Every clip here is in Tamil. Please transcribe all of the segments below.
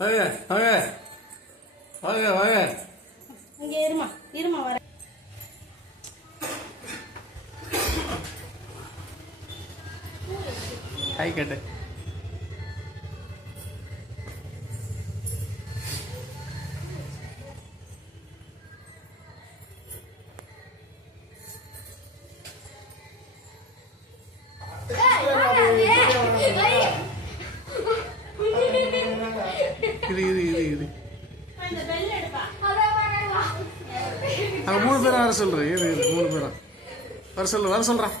வாங்க வாங்க வாங்க வாங்க. இங்கே இருமா இருமா வர. கை கட்டு. இது அங்க 3 பேரும் வர சொல்றேன். இரு 3 பேரும் வர சொல்றேன்.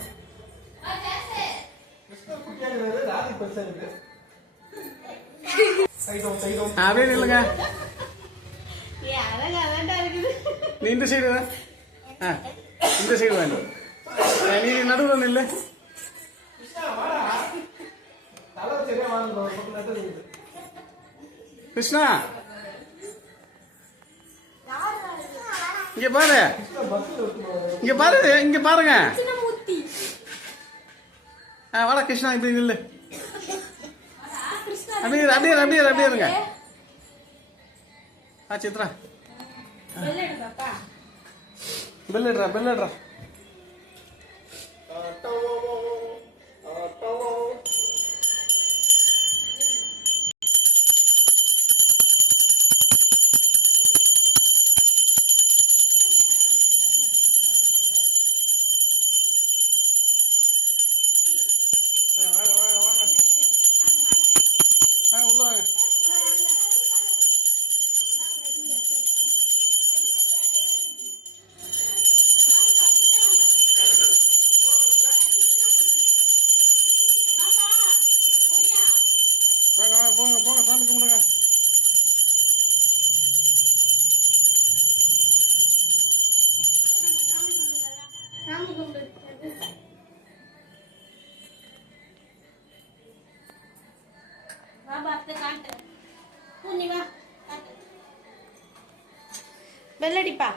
அப்படியே இல்லைங்க, நீ இந்த சைடு இந்த சைடு வேணும். நீ நடுவில் இல்லை. கிருஷ்ணா இங்க பாரு, இங்க பாரு, இங்க பாருங்க. வாடா கிருஷ்ணா, இப்படி நில்லு. அப்படியே அப்படியே அப்படியே அப்படியே இருங்க. சித்ரா பெல்லிடுறா பெல்லிடுறா. உள்ள வாங்க. வாங்க வாங்க போங்க போங்க, சாமி கும்பிடுங்க. பெல்லடிப்பா.